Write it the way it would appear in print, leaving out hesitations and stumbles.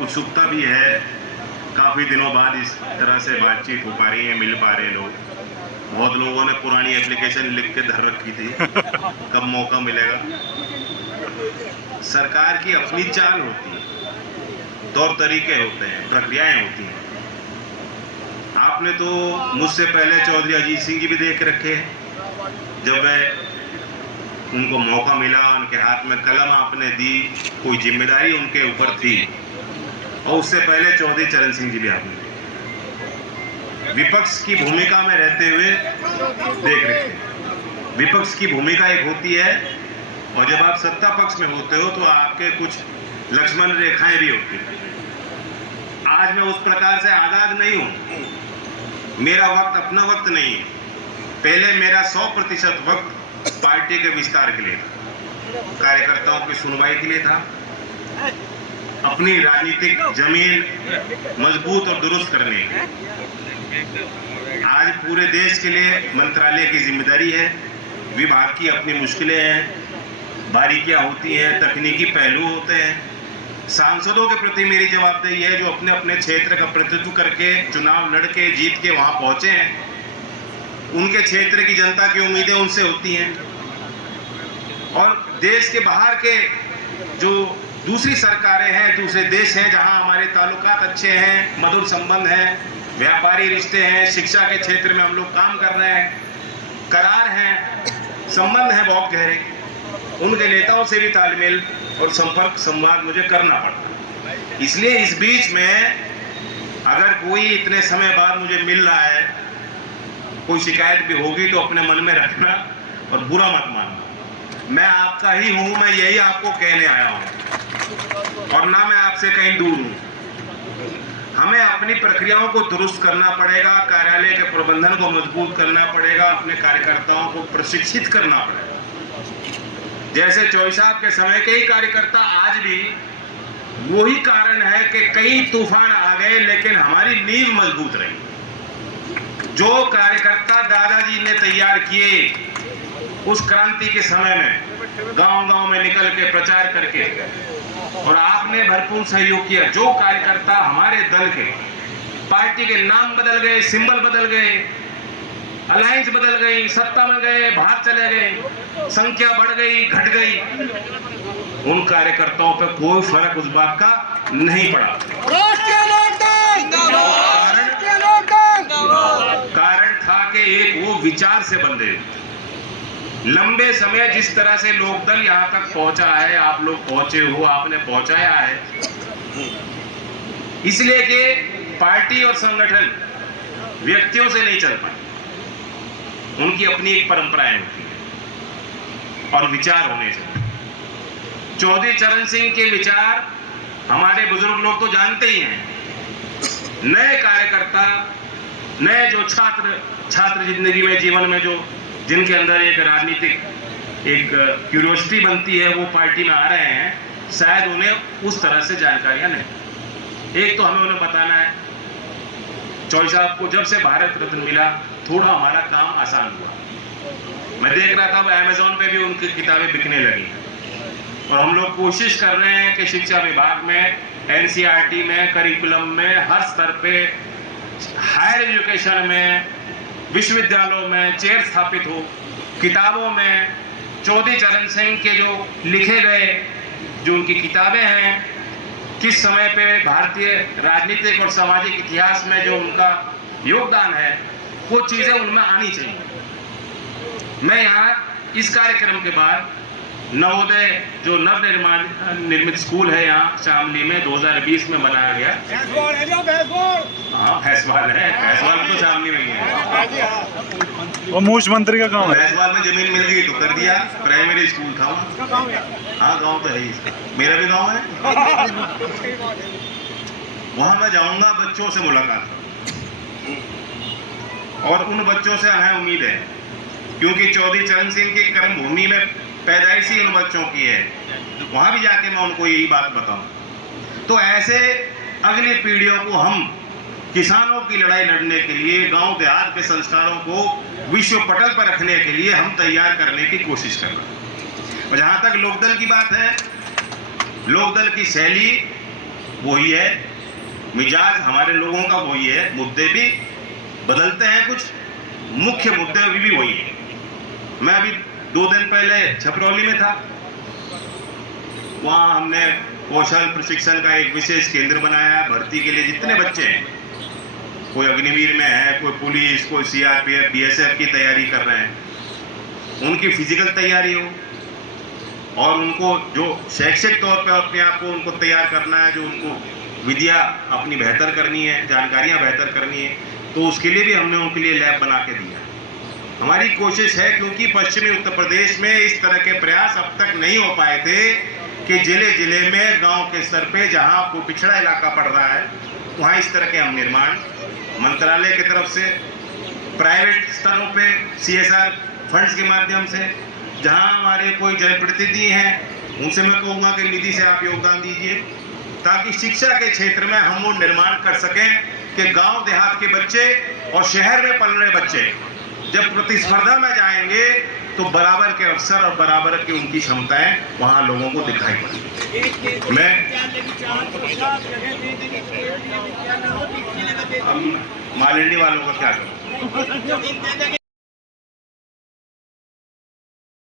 उत्सुकता भी है। काफ़ी दिनों बाद इस तरह से बातचीत हो पा रही है, मिल पा रहे हैं लोग। बहुत लोगों ने पुरानी एप्लीकेशन लिख के धर रखी थी, कब मौका मिलेगा। सरकार की अपनी चाल होती है, तौर तरीके होते हैं, प्रक्रियाएं होती हैं। आपने तो मुझसे पहले चौधरी अजीत सिंह जी भी देख रखे हैं। जब उनको मौका मिला, उनके हाथ में कलम आपने दी, कोई जिम्मेदारी उनके ऊपर थी, और उससे पहले चौधरी चरण सिंह जी भी आपने विपक्ष की भूमिका में रहते हुए देख रखे हैं। विपक्ष की भूमिका एक होती है, और जब आप सत्ता पक्ष में होते हो तो आपके कुछ लक्ष्मण रेखाएं भी होती हैं। आज मैं उस प्रकार से आजाद नहीं हूं। मेरा वक्त अपना वक्त नहीं है। पहले मेरा 100% वक्त पार्टी के विस्तार के लिए था, कार्यकर्ताओं की सुनवाई के लिए था, अपनी राजनीतिक जमीन मजबूत और दुरुस्त करने के। आज पूरे देश के लिए मंत्रालय की जिम्मेदारी है। विभाग की अपनी मुश्किलें हैं, बारीकियां होती हैं, तकनीकी पहलू होते हैं। सांसदों के प्रति मेरी जवाबदेही है, जो अपने अपने क्षेत्र का प्रतिनिधित्व करके चुनाव लड़के जीत के वहां पहुंचे हैं। उनके क्षेत्र की जनता की उम्मीदें उनसे होती हैं, और देश के बाहर के जो दूसरी सरकारें हैं, दूसरे देश हैं जहां हमारे ताल्लुकात अच्छे हैं, मधुर संबंध हैं, व्यापारी रिश्ते हैं, शिक्षा के क्षेत्र में हम लोग काम कर रहे हैं, करार हैं, संबंध हैं बहुत गहरे। उनके नेताओं से भी तालमेल और संपर्क संवाद मुझे करना पड़ता है। इसलिए इस बीच में अगर कोई इतने समय बाद मुझे मिल रहा है, कोई शिकायत भी होगी तो अपने मन में रखना और बुरा मत मानना। मैं आपका ही हूं, मैं यही आपको कहने आया हूं, और ना मैं आपसे कहीं दूर हूं। हमें अपनी प्रक्रियाओं को दुरुस्त करना पड़ेगा, कार्यालय के प्रबंधन को मजबूत करना पड़ेगा, अपने कार्यकर्ताओं को प्रशिक्षित करना पड़ेगा। जैसे चौधरी साहब के समय के ही कार्यकर्ता आज भी वही कारण है कि कई तूफान आ गए, लेकिन हमारी नींव मजबूत रही। जो कार्यकर्ता दादाजी ने तैयार किए उस क्रांति के समय में, गांव-गांव में निकल के प्रचार करके, और आपने भरपूर सहयोग किया। जो कार्यकर्ता हमारे दल के, पार्टी के नाम बदल गए, सिंबल बदल गए, अलायंस बदल गई, सत्ता में गए, बाहर चले गए, संख्या बढ़ गई, घट गई, उन कार्यकर्ताओं पर कोई फर्क उस बात का नहीं पड़ा। कारण था कि एक वो विचार से बंधे। लंबे समय जिस तरह से लोकदल यहां तक पहुंचा है, आप लोग पहुंचे हो, आपने पहुंचाया है, इसलिए कि पार्टी और संगठन व्यक्तियों से नहीं चल पाए। उनकी अपनी एक परंपराएं होती है और विचार होने चाहिए। चौधरी चरण सिंह के विचार हमारे बुजुर्ग लोग तो जानते ही हैं। नए कार्यकर्ता, नए जो छात्र जिंदगी में, जीवन में, जो जिनके अंदर एक राजनीतिक एक क्यूरियोसिटी बनती है, वो पार्टी में आ रहे हैं, शायद उन्हें उस तरह से जानकारियां नहीं। एक तो हमें उन्हें बताना है। चौधरी साहब को जब से भारत रत्न मिला, थोड़ा हमारा काम आसान हुआ। मैं देख रहा था अमेज़न पे भी उनकी किताबें बिकने लगी, और हम लोग कोशिश कर रहे हैं कि शिक्षा विभाग में, एनसीईआरटी में, करिकुलम में, हर स्तर पे, हायर एजुकेशन में, विश्वविद्यालयों में चेयर स्थापित हो। किताबों में चौधरी चरण सिंह के जो लिखे गए, जो उनकी किताबें हैं, किस समय पे भारतीय राजनीतिक और सामाजिक इतिहास में जो उनका योगदान है, वो चीजें उनमें आनी चाहिए। मैं यहाँ इस कार्यक्रम के बाद नवोदय जो निर्मित स्कूल है यहाँ शामली में 2020 में बनाया गया। हाँ, भैंसवाल है, भैंसवाल तो शामली में ही है। वो मुख्यमंत्री का गांव है। भैंसवाल में जमीन मिल गई तो कर दिया। प्राइमरी स्कूल था। हाँ, गांव तो है ही, मेरा भी गांव है। वहां मैं जाऊंगा, बच्चों से मुलाकात, और उन बच्चों से हमें उम्मीद है, क्योंकि चौधरी चरण सिंह की कर्मभूमि में पैदाइशी उन बच्चों की है, वहां भी जाके मैं उनको यही बात बताऊं। तो ऐसे अगली पीढ़ियों को हम किसानों की लड़ाई लड़ने के लिए, गांव देहात के संस्कारों को विश्व पटल पर रखने के लिए हम तैयार करने की कोशिश कर रहे हैं। और जहां तक लोकदल की बात है, लोकदल की शैली वही है, मिजाज हमारे लोगों का वही है, मुद्दे भी बदलते हैं, कुछ मुख्य मुद्दे भी वही है। मैं अभी 2 दिन पहले छपरौली में था, वहाँ हमने कौशल प्रशिक्षण का एक विशेष केंद्र बनाया है। भर्ती के लिए जितने बच्चे हैं, कोई अग्निवीर में है, कोई पुलिस, कोई सीआरपीएफ, बीएसएफ की तैयारी कर रहे हैं, उनकी फिजिकल तैयारी हो और उनको जो शैक्षिक तौर पर अपने आप को उनको तैयार करना है, जो उनको विद्या अपनी बेहतर करनी है, जानकारियां बेहतर करनी है, तो उसके लिए भी हमने उनके लिए लैब बना के दिया। हमारी कोशिश है, क्योंकि पश्चिमी उत्तर प्रदेश में इस तरह के प्रयास अब तक नहीं हो पाए थे कि जिले जिले में गांव के स्तर पे जहां कोई पिछड़ा इलाका पड़ रहा है, वहां इस तरह के हम निर्माण मंत्रालय की तरफ से, प्राइवेट स्तरों पे सीएसआर फंड्स के माध्यम से, जहां हमारे कोई जनप्रतिनिधि हैं उनसे मैं कहूँगा कि निधि से आप योगदान दीजिए, ताकि शिक्षा के क्षेत्र में हम वो निर्माण कर सकें कि गांव देहात के बच्चे और शहर में पल रहे बच्चे जब प्रतिस्पर्धा में जाएंगे तो बराबर के अवसर और बराबर की उनकी क्षमताएं वहां लोगों को दिखाई पड़ेंगी। मैं मालिनी वालों का क्या करूं?